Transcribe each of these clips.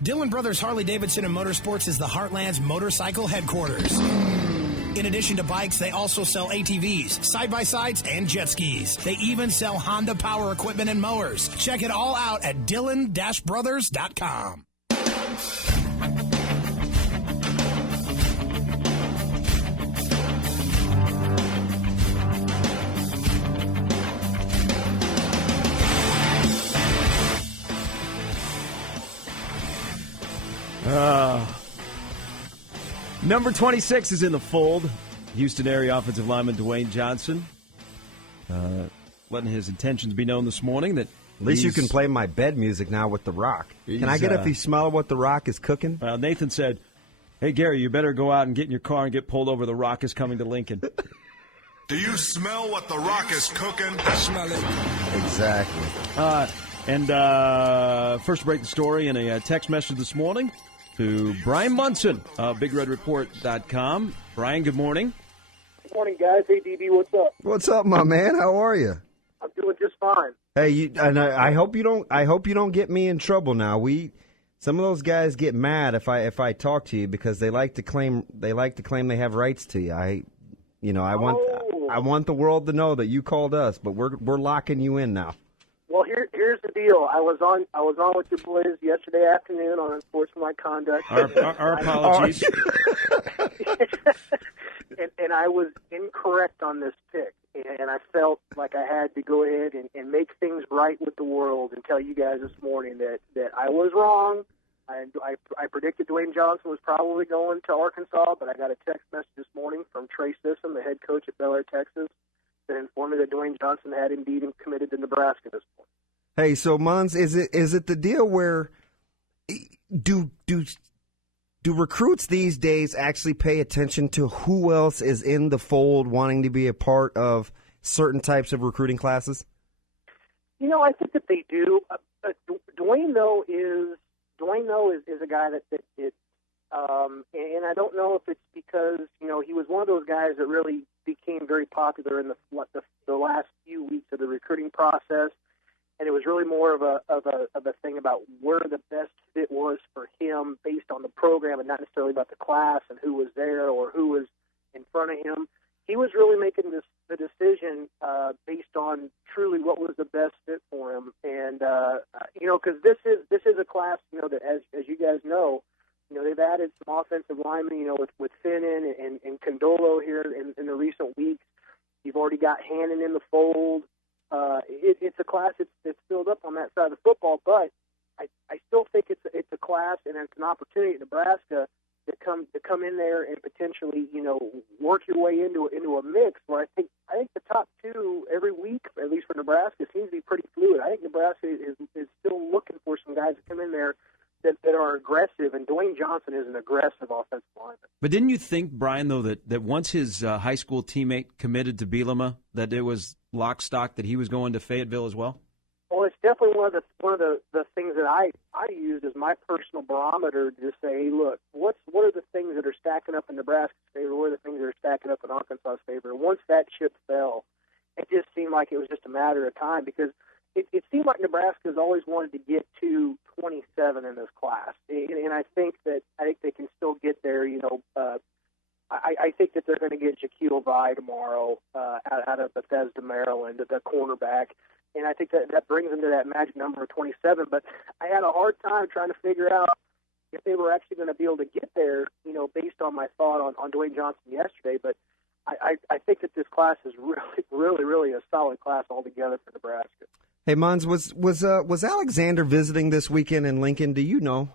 Dillon Brothers Harley-Davidson and Motorsports is the Heartland's motorcycle headquarters. In addition to bikes, they also sell ATVs, side-by-sides, and jet skis. They even sell Honda power equipment and mowers. Check it all out at dillon-brothers.com. Number 26 is in the fold. Houston area offensive lineman Dwayne Johnson letting his intentions be known this morning. That at least you can play my bed music now with The Rock. Can I get if you smell what The Rock is cooking? Nathan said, "Hey, Gary, you better go out and get in your car and get pulled over. The Rock is coming to Lincoln." Do you smell what The Rock is cooking? Smell it. Exactly. First to break the story in a text message this morning to Bryan Munson, BigRedReport.com. Brian, good morning. Good morning, guys. Hey, DB, what's up? What's up, my man? How are you? I'm doing just fine. Hey, I hope you don't. I hope you don't get me in trouble. Now, some of those guys get mad if I talk to you because they like to claim they have rights to you. I want the world to know that you called us, but we're locking you in now. Well, here's the deal. I was on with your boys yesterday afternoon on unsportsmanlike conduct. Our apologies. and I was incorrect on this pick, and I felt like I had to go ahead and make things right with the world and tell you guys this morning that I was wrong. I predicted Dwayne Johnson was probably going to Arkansas, but I got a text message this morning from Trey Sissom, the head coach at Bel Air, Texas, that informed me that Dwayne Johnson had indeed committed to Nebraska this point. Hey, so Mons, is it the deal where do recruits these days actually pay attention to who else is in the fold wanting to be a part of certain types of recruiting classes? You know, I think that they do. Dwayne though is a guy that and I don't know if it's because he was one of those guys that really became very popular in the last few weeks of the recruiting process, and it was really more of a thing about where the best fit was for him based on the program and not necessarily about the class and who was there or who was in front of him. He was really making the decision based on truly what was the best fit for him, and because this is a class that as you guys know. They've added some offensive linemen, with Finnan and Condolo here in the recent weeks. You've already got Hannon in the fold. It's a class that's filled up on that side of the football, but I still think it's a class and it's an opportunity at Nebraska to come in there and potentially, work your way into a mix where I think the top two every week, at least for Nebraska, seems to be pretty fluid. I think Nebraska is still looking for some guys to come in there that are aggressive, and Dwayne Johnson is an aggressive offensive lineman. But didn't you think, Brian, though, that once his high school teammate committed to Bielema, that it was lock stock that he was going to Fayetteville as well? Well, it's definitely one of the things that I used as my personal barometer to say, hey, look, what are the things that are stacking up in Nebraska's favor? What are the things that are stacking up in Arkansas's favor? And once that chip fell, it just seemed like it was just a matter of time because it seemed like Nebraska's always wanted to get to 27 in this class, and I think they can still get there. I think that they're going to get Shaquille Vi tomorrow out of Bethesda, Maryland, the cornerback, and I think that brings them to that magic number of 27. But I had a hard time trying to figure out if they were actually going to be able to get there, based on my thought on Dwayne Johnson yesterday. But I think that this class is really, really, really a solid class altogether for Nebraska. Hey, Mons, was Alexander visiting this weekend in Lincoln? Do you know?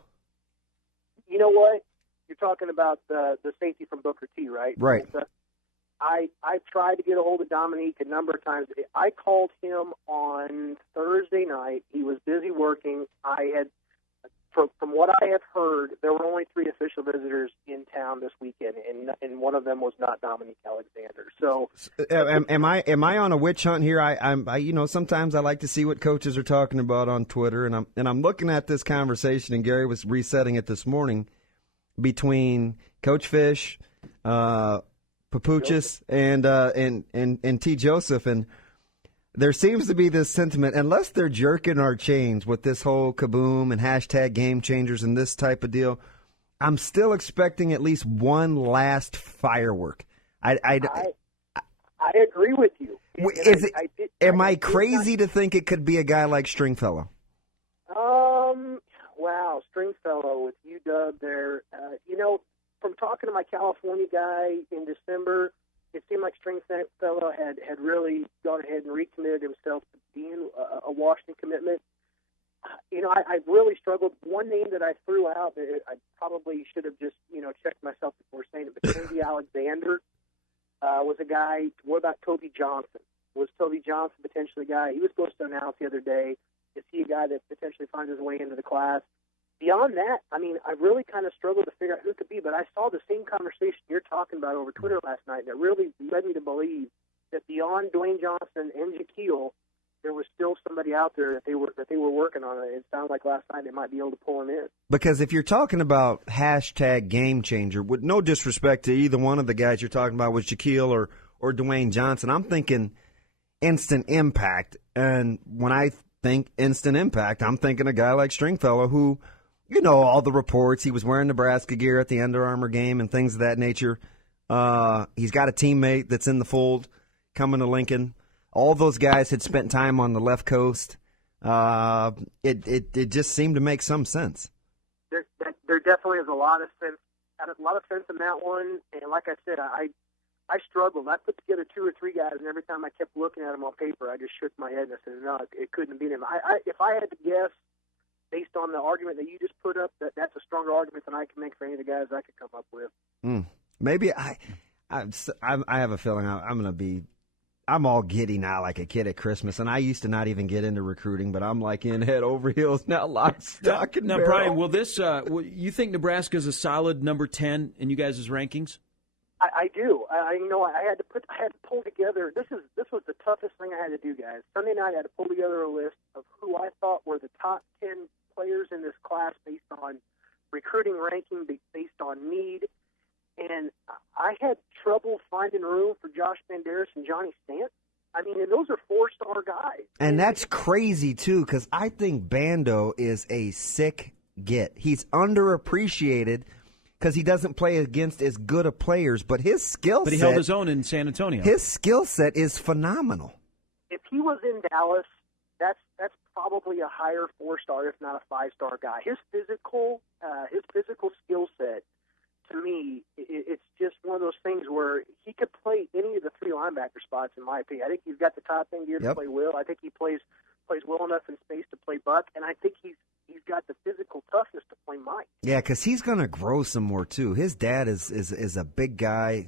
You know what? You're talking about the safety from Booker T, right? Right. I tried to get a hold of Dominique a number of times. I called him on Thursday night. He was busy working. From what I have heard, there were only 3 official visitors in town this weekend, and one of them was not Dominique Alexander. So, am I on a witch hunt here? I sometimes I like to see what coaches are talking about on Twitter, and I'm looking at this conversation, and Gary was resetting it this morning between Coach Fish, Papuchis, and T. Joseph, and There seems to be this sentiment, unless they're jerking our chains with this whole kaboom and hashtag game changers and this type of deal, I'm still expecting at least one last firework. I agree with you. Am I crazy to think it could be a guy like Stringfellow? Wow, Stringfellow with UW there. From talking to my California guy in December, it seemed like Stringfellow had really gone ahead and recommitted himself to being a Washington commitment. I really struggled. One name that I threw out, I probably should have just, checked myself before saying it, but Andy Alexander was a guy. What about Toby Johnson? Was Toby Johnson potentially a guy? He was supposed to announce the other day. Is he a guy that potentially finds his way into the class? Beyond that, I really kind of struggled to figure out who it could be, but I saw the same conversation you're talking about over Twitter last night, and it really led me to believe that beyond Dwayne Johnson and Jaquil, there was still somebody out there that they were working on it. It sounded like last night they might be able to pull him in. Because if you're talking about hashtag game changer, with no disrespect to either one of the guys you're talking about, with Jaquil or Dwayne Johnson, I'm thinking instant impact. And when I think instant impact, I'm thinking a guy like Stringfellow who, all the reports, he was wearing Nebraska gear at the Under Armour game and things of that nature. He's got a teammate that's in the fold coming to Lincoln. All those guys had spent time on the left coast. It just seemed to make some sense. There definitely is a lot of sense in that one. And like I said, I struggled. I put together 2 or 3 guys, and every time I kept looking at them on paper, I just shook my head and I said, no, it couldn't have been him. If I had to guess, based on the argument that you just put up, that's a stronger argument than I can make for any of the guys I could come up with. Maybe I have a feeling I'm all giddy now like a kid at Christmas, and I used to not even get into recruiting, but I'm like in head over heels now, lock, stock, and barrel. Brian, will this? You think Nebraska's a solid number 10 in you guys' rankings? I do. I had to pull together. This was the toughest thing I had to do, guys. Sunday night, I had to pull together a list of who I thought were the top 10 players in this class based on recruiting ranking, based on need. And I had trouble finding room for Josh Banderas and Johnny Stant. And those are 4-star guys. And that's crazy, too, because I think Bando is a sick get. He's underappreciated because he doesn't play against as good of players, but his skill set... But he held his own in San Antonio. His skill set is phenomenal. If he was in Dallas, that's probably a higher 4-star, if not a 5-star guy. His physical skill set, to me, it's just one of those things where he could play any of the 3 linebacker spots, in my opinion. I think he's got the top end gear to play Will. I think he plays well enough in space to play Buck, and I think he's got the physical toughness to play Mike. Yeah, because he's going to grow some more, too. His dad is a big guy.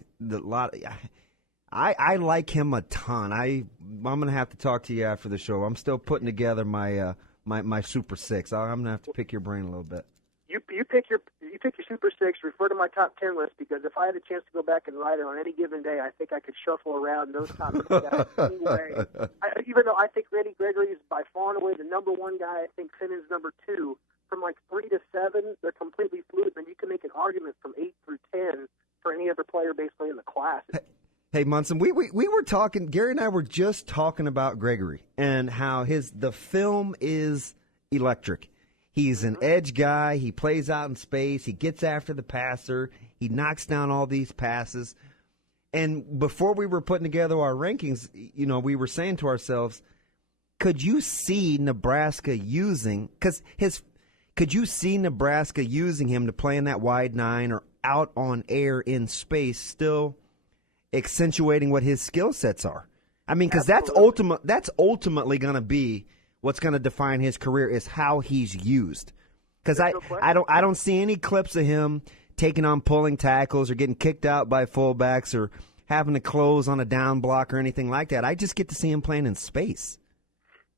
I like him a ton. I'm going to have to talk to you after the show. I'm still putting together my my Super 6. I'm going to have to pick your brain a little bit. You pick your Super 6, refer to my top 10 list, because if I had a chance to go back and write it on any given day, I think I could shuffle around those top 10 guys anyway. Even though I think Randy Gregory is by far and away the number 1 guy, I think Finn is number 2. From like 3 to 7, they're completely fluid, and you can make an argument from 8 through 10 for any other player basically in the class. Hey, Munson, we were talking, Gary and I were just talking about Gregory and how the film is electric. He's an edge guy. He plays out in space. He gets after the passer. He knocks down all these passes. And before we were putting together our rankings, we were saying to ourselves, could you see Nebraska using him to play in that wide 9 or out on air in space, still accentuating what his skill sets are? Because that's ultimately going to be what's going to define his career, is how he's used. Because I don't see any clips of him taking on pulling tackles or getting kicked out by fullbacks or having to close on a down block or anything like that. I just get to see him playing in space.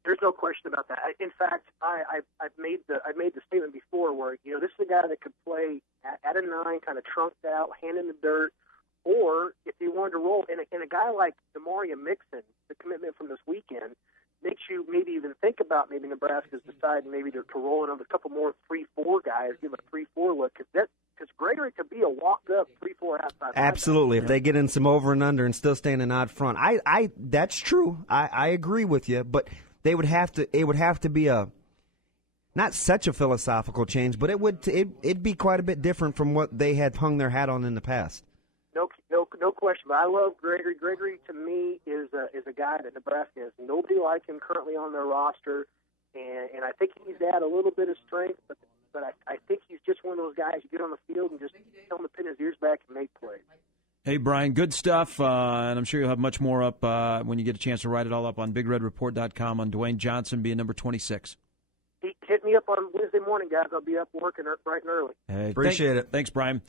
There's no question about that. In fact, I've made the statement before where this is a guy that could play at a 9, kind of trunked out, hand in the dirt, or if he wanted to roll, and a guy like Demaria Mixon, the commitment from this weekend, makes you maybe even think about maybe Nebraska's deciding maybe to roll in a couple more 3-4 guys, give a 3-4 look, because Gregory could be a walk-up 3-4 outside. Absolutely, if they get in some over and under and still stand in odd front, I that's true. I agree with you, but they would have to. It would have to be a not such a philosophical change, but it'd be quite a bit different from what they had hung their hat on in the past. No question. But I love Gregory. Gregory, to me, is a guy that Nebraska has nobody like him currently on their roster, and I think he's had a little bit of strength, but I think he's just one of those guys you get on the field and just tell him to pin his ears back and make plays. Hey, Bryan, good stuff, and I'm sure you'll have much more up when you get a chance to write it all up on BigRedReport.com on Dwayne Johnson being number 26. Hit me up on Wednesday morning, guys. I'll be up working bright and early. Hey, Appreciate it. Thanks, Bryan.